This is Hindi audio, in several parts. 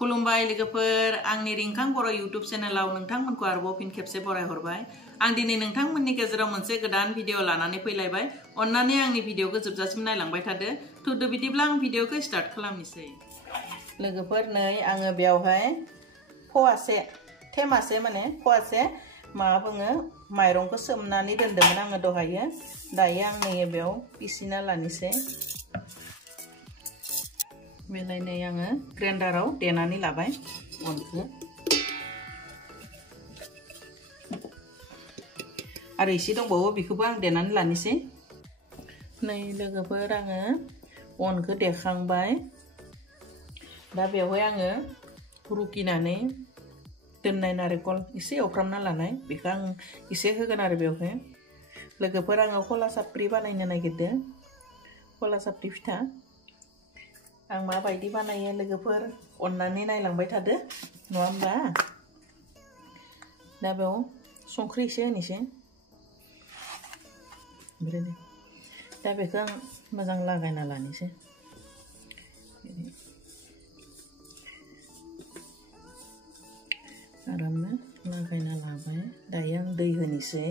खुलुमबाय लोगोफोर आंनि रिंखां बर' YouTube चेनेलाव नोंथांमोनखौ आरोबाव फिन खेबसे बरायहरबाय आं दिनै नोंथांमोननि गेजेराव मोनसे गोदान भिडिअ लानानै फैलायबाय अन्नानै आंनि भिडिअखौ जोबजासिम नायलांबाय थादो थुदो बिदिब्ला आं भिडिअखौ स्टार्ट खालामनोसै लोगोफोर नै आङो बेयावहाय फवासे थेमासे माने फवासे मा बुङो माइरंखौ सोमनानै दोनदोंमोन आङो दहायो दायो आं नै बेयाव पिसिना लानोसै बेलाय नै आङो ग्राइन्डाराव देनानै लाबाय अनखौ आरो एसे दंबावो बेखौबो आं देनानै लानोसै नै लोगोफोर आङो अनखौ देखांबाय दा बेवहाय आङो रुकिनानै दोननाय नारेंखल एसे एवफ्रामना लानाय बेखौ आं एसे होगोन आरो बेवहाय लोगोफोर आङो खला साफ्रि बानायनो नागिरदों खला साफ्रि फिथा आं माबायदि बानायो लोगोफोर अन्नानै नायलांबाय थादो नङा होमबा दा बेयाव संख्रि एसे होनोसै ओमफ्राय दा बेखौ आं मोजां लागायना लानोसै आरामनो लागायना लाबाय दायो आं दै होनोसै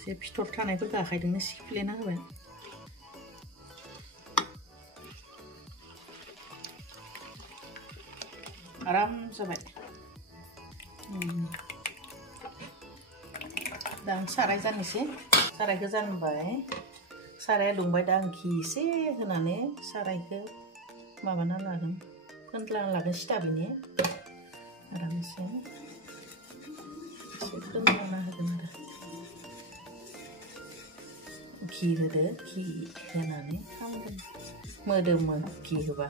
एसे फिथर थानायफोरखौ आखाइजोंनो सिफ्लेना होबाय आराम जाबाय दा आं साराय जानोसै सारायखौ जानबाय साराया दुंबाय दा आं घि एसे होनानै सारायखौ माबाना लागोन फोनला लागोन सिथाबैनो आरामसे एसे फोनलाना होगोन आरो घि होदो घि होनानै खालामगोन मोदोमो घि होबा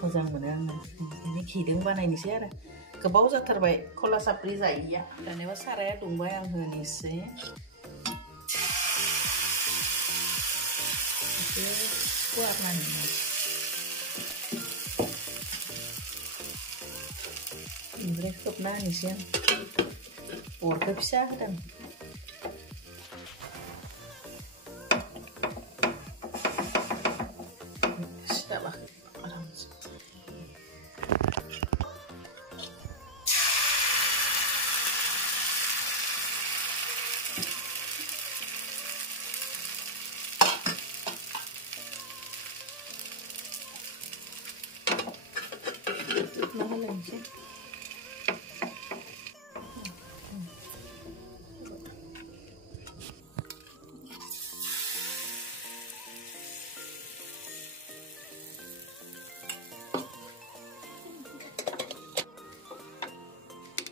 मोजां मोनो आङो ओंखायनो घिजों बानायनोसै आरो गोबाव जाथारबाय खला साफ्रि जायैया दानिया साराया दुंबाय आं होनोसै एसे फुवारनानै ओमफ्राय खोबना होनोसै आं अरखौ फिसा होदों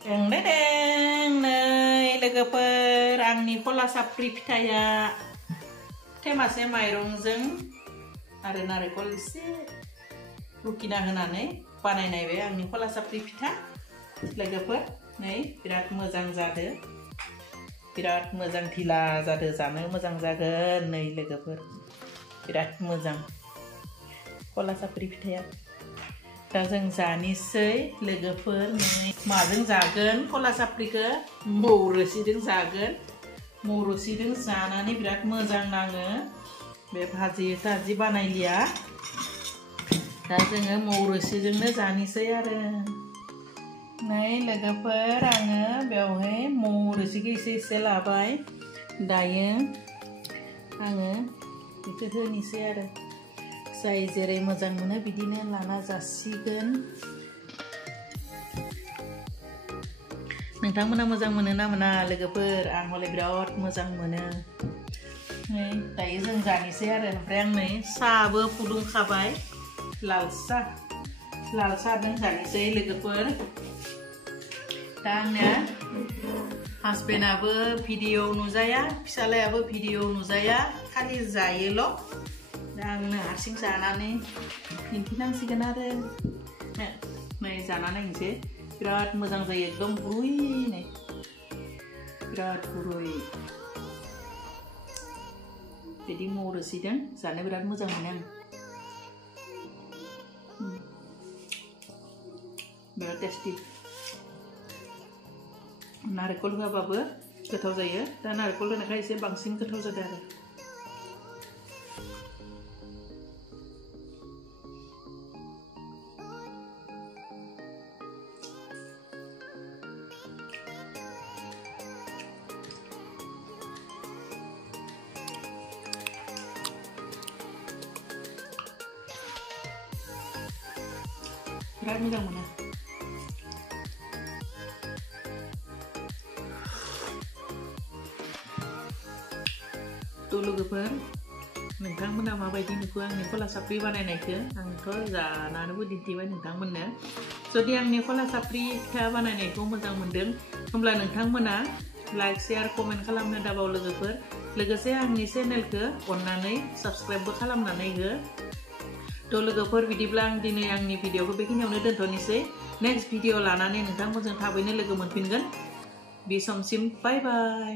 नै लोगोफोर आंनि खला साफ्रि फिथाया थेमासे माइरंजों आरो नारेंखल एसे रुकिना होनानै बानायनाय बे आंनि खला साफ्रि फिथा लोगोफोर नै बिराद मोजां जादो बिराद मोजां ढिला जादो जानो मोजां जागोन नै लोगोफोर बिराद मोजां खला साफ्रि फिथाया दा जों जानोसै लोगोफोर नै माजों जागोन खला साफ्रिखौ मौ रोसिजों जागोन मौ रोसिजों जानानै बिराद मोजां नाङो बे भाजि ताजि बानायलिया दा जोङो मौ रोसिजोंनो जानोसै आरो नै लोगोफोर आङो बेवहाय मौ रोसिखौ एसे एसे लाबाय दायो आङो बेखौ होनोसै आरो जाय जेरै मोजां मोनो बिदिनो लाना जासिगोन नोंथांमोना मोजां मोनो ना मोना लोगोफोर आं हले बिराद मोजां मोनो नै दायो जों जानोसै आरो ओमफ्राय आं नै साहाबो फुदुंखाबाय लाल साहाजों जानोसै लोगोफोर दा आंना हासबेन्डआबो भिडिअ नुजाया फिसालायाबो भिडिअ नुजाया खालि जायोल' दा आंनो हारसिं जानानै दिन्थिनांसिगोन आरो नै जाना नायनोसै बिराद मोजां जायो एकदम गुरैनो बिराद गुरै बिदि मरसिदों जानो बिराद मोजां मोनो आं बिराद टेस्टि नारेंखल होआबाबो गोथाव जायो दा नारेंखल होनायखाय एसे बांसिन गोथाव जादों आरो बिराद मोजां मोनो लोगोफोर नोंथांमोना माबायदि नुखो आंनि खला साफ्रि बानायनायखौ आंथ' जानानैबो दिन्थिबाय नोंथांमोननो जुदि आंनि खला साफ्रि फिथा बानायनायखौ मोजां मोनदों होमब्ला नोंथांमोना लाइक शेयार कमेन्ट खालामनो दाबाव लोगोफोर लोगोसे आंनि चेनेलखौ अननानै साबस्क्राइबबो खालामनानै हो थ' लोगोफोर बिदिब्ला आं दिनै आंनि भिडिअखौ बेखिनियावनो दोनथ'नोसै नेक्स्ट भिडिअ लानानै नोंथांमोनजों थाबैनो लोगो मोनफिनगोन बे समसिम बाय बाय